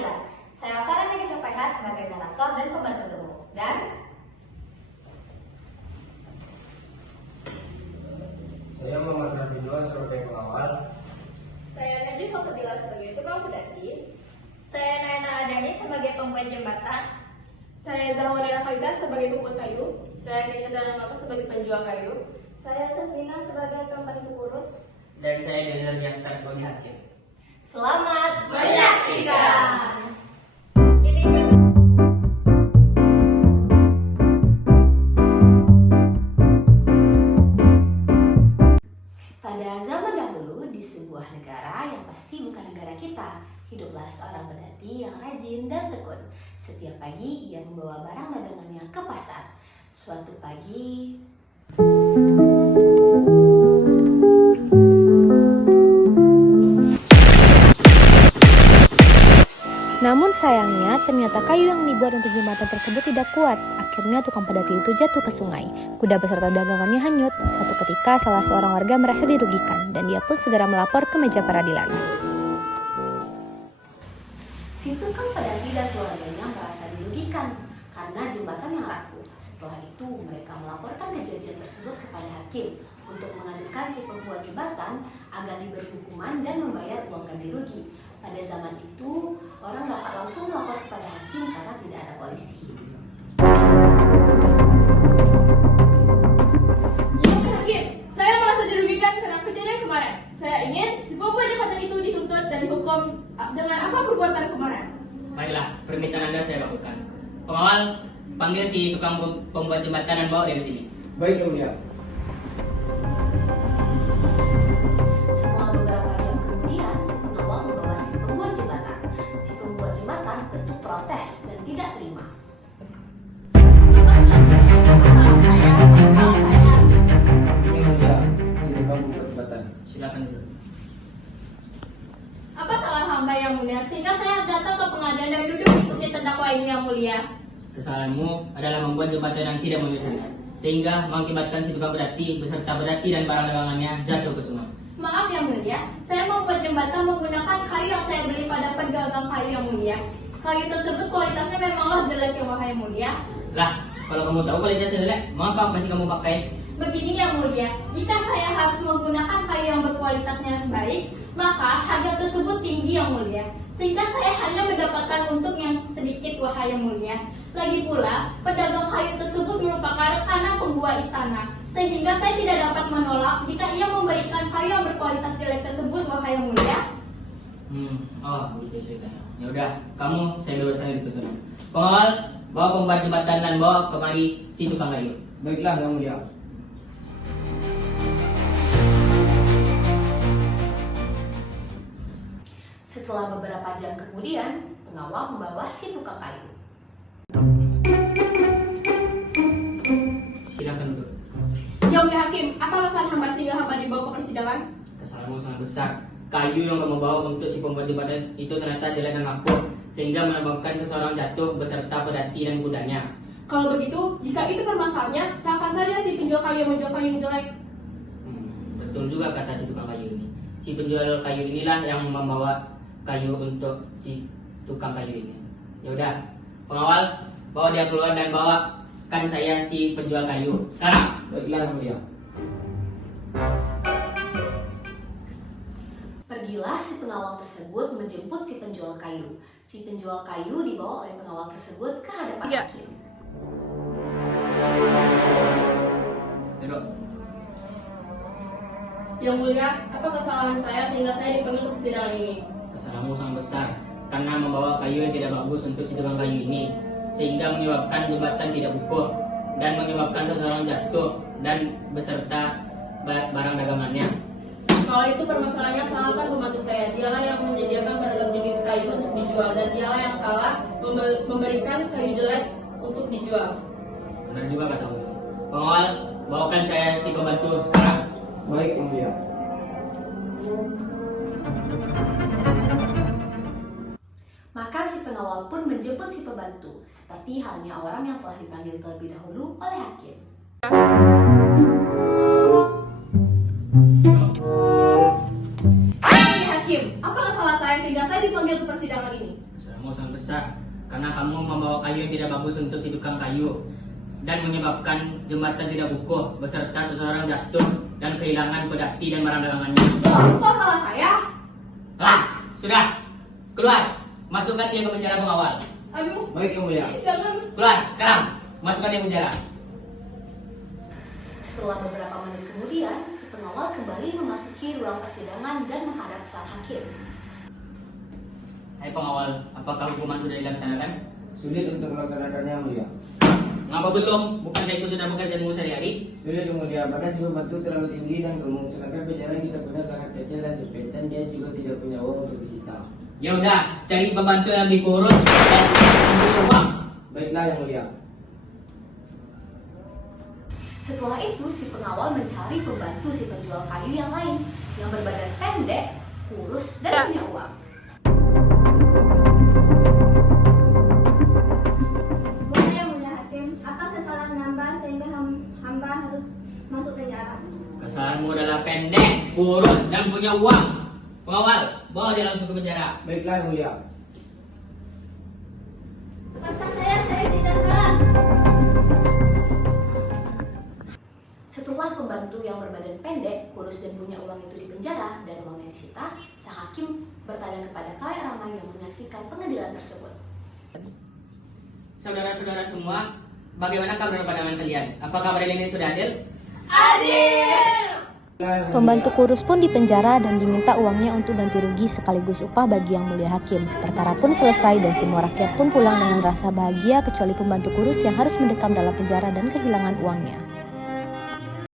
keadilan. Saya Farah Nikisha PH sebagai narator dan pembantu umum. Dan saya Muhammad Nabila sebagai pengawal. saya Najwa Fadila sebagai tukang pedati. Saya Nayana Adani sebagai pembuat jembatan. Saya Zahra Faiza sebagai pembuat kayu. Saya Nisha Dalamaka sebagai penjual kayu. Saya Sufina sebagai pembantu urus. Dan saya Daniel Yaktar sebagai hakim. Selamat menyaksikan. Pada zaman dahulu di sebuah negara yang pasti bukan negara kita, hiduplah seorang pedati yang rajin dan tekun. Setiap pagi ia membawa barang dagangannya ke pasar. Suatu pagi, namun sayangnya, ternyata kayu yang dibuat untuk jembatan tersebut tidak kuat. Akhirnya tukang pedati itu jatuh ke sungai. Kuda beserta dagangannya hanyut. Suatu ketika salah seorang warga merasa dirugikan dan dia pun segera melapor ke meja peradilan. si tukang pedati dan keluarganya merasa dirugikan karena jembatan yang rapuh. Setelah itu mereka melaporkan kejadian tersebut kepada hakim untuk mengadukan si pembuat jembatan agar diberi hukuman dan membayar uang ganti rugi. Pada zaman itu, orang dapat langsung melapor kepada hakim karena tidak ada polisi. Ya, Hakim, saya merasa dirugikan karena kejadian kemarin. Saya ingin si pembuat jembatan itu dituntut dan dihukum dengan apa perbuatan kemarin. Baiklah, permintaan Anda saya lakukan. Pengawal, panggil si tukang pembuat jembatan dan bawa dia ke sini. Baik, Yang Mulia. Setelah beberapa jam kemudian, si pengawal membawa si pembuat jembatan. Si pembuat jembatan tentu protes dan tidak terima. Yang Mulia, si tukang pembuat jembatan. Silakan dulu. Apa salah hamba yang mulia sehingga saya datang ke pengadilan dan duduk di kursi terdakwa ini yang mulia? Kesalahanmu adalah membuat jembatan yang tidak menyusahkan, sehingga mengakibatkan si tukang pedati beserta pedati dan barang dagangannya jatuh ke sungai. Maaf yang mulia, saya membuat jembatan menggunakan kayu yang saya beli pada pedagang kayu yang mulia. Kayu tersebut kualitasnya memanglah jelek yang wahai mulia. Lah, kalau kamu tahu kualitasnya jelek, mengapa masih kamu pakai? Begini yang mulia, jika saya harus menggunakan kayu yang berkualitasnya baik, maka harga tersebut tinggi yang mulia. Sehingga saya hanya mendapatkan untung yang sedikit wahai yang mulia. Lagi pula, pedagang kayu tersebut merupakan anak penggua istana. Sehingga saya tidak dapat menolak jika ia memberikan kayu yang berkualitas jelek tersebut wahai yang mulia. Oh, begitu ceritanya. Ya udah, kamu saya bebaskan dari tuntutan. Pengawal, bawa pembuat jembatan dan bawa kemari si tukang kayu. Baiklah, Yang Mulia. Setelah beberapa jam kemudian, pengawal membawa si tukang kayu. Silakan dulu. Yang mulia Hakim, apa alasan hamba sehingga hamba dibawa ke persidangan? Kesalahanmu sangat besar. Kayu yang kamu bawa untuk si pembuat jembatan itu ternyata jelek dan rapuh, sehingga menyebabkan seseorang jatuh beserta pedati dan kudanya. Kalau begitu, jika itu permasalahannya, silakan saja si penjual kayu yang menjual kayu yang jelek. Betul juga kata si tukang kayu ini. Si penjual kayu inilah yang membawa kayu untuk si tukang kayu ini. Ya udah, pengawal, bawa dia keluar dan bawakan saya si penjual kayu sekarang. Baiklah, Yang Mulia. Pergilah si pengawal tersebut menjemput si penjual kayu. Si penjual kayu dibawa oleh pengawal tersebut ke hadapan Iya. hakim. Duduk. Yang mulia, apa kesalahan saya sehingga saya dipanggil ke persidangan ini? Kesalahanmu sangat besar karena membawa kayu yang tidak bagus untuk si tukang kayu ini, sehingga menyebabkan jembatan tidak kukuh dan menyebabkan seseorang jatuh dan beserta barang dagangannya. Kalau itu permasalahannya, salahkan pembantu saya. Dialah yang menyediakan beragam jenis kayu untuk dijual dan dialah yang salah memberikan kayu jelek untuk dijual. Benar juga katamu. Pengawal, bawakan saya si pembantu sekarang. Baik, Yang Mulia. Maka si pengawal pun menjemput si pembantu, seperti halnya orang yang telah dipanggil terlebih dahulu oleh hakim. Hakim, apa kesalahan saya sehingga saya dipanggil ke persidangan ini? Kesalahanmu Kamu sangat besar karena kamu membawa kayu yang tidak bagus untuk si tukang kayu dan menyebabkan jembatan tidak kukuh beserta seseorang jatuh dan kehilangan pedati dan barang dagangannya. Kok salah saya? Sudah, keluar, masukkan dia ke penjara pengawal. Aduh, Baik Yang Mulia. jangan. Keluar, sekarang, masukkan dia ke penjara. Setelah beberapa menit kemudian, si pengawal kembali memasuki ruang persidangan dan menghadap sang hakim. Hai pengawal, apakah hukuman sudah dilaksanakan? Sulit untuk melaksanakannya Yang Mulia. Ngapa belum? Bukankah itu sudah bekerjaanmu sehari-hari? Sulit Yang Mulia, karena si pembantu terlalu tinggi dan gemuk, sedangkan penjara yang kita punya sangat kecil dan sempit, dan dia juga tidak punya uang untuk disita. Ya udah, cari pembantu yang lebih kurus dan punya uang. Baiklah Yang Mulia. Setelah itu, si pengawal mencari pembantu si penjual kayu yang lain, yang berbadan pendek, kurus, dan punya uang. Boleh yang mulia hakim, apa kesalahan hamba sehingga hamba harus masuk penjara? Kesalahanmu adalah pendek, kurus, dan punya uang. Pengawal, bawa dia langsung ke penjara. Baiklah Yang Mulia. Lepaskan saya tidak salah. Setelah pembantu yang berbadan pendek, kurus, dan punya uang itu dipenjara dan uangnya disita, sang hakim bertanya kepada khalayak ramai yang menyaksikan pengadilan tersebut. Saudara-saudara semua, bagaimana kabar pandangan kalian? Apakah peradilan ini sudah adil? Pembantu kurus pun dipenjara dan diminta uangnya untuk ganti rugi sekaligus upah bagi Yang Mulia Hakim. Perkara pun selesai dan semua rakyat pun pulang dengan rasa bahagia kecuali pembantu kurus yang harus mendekam dalam penjara dan kehilangan uangnya.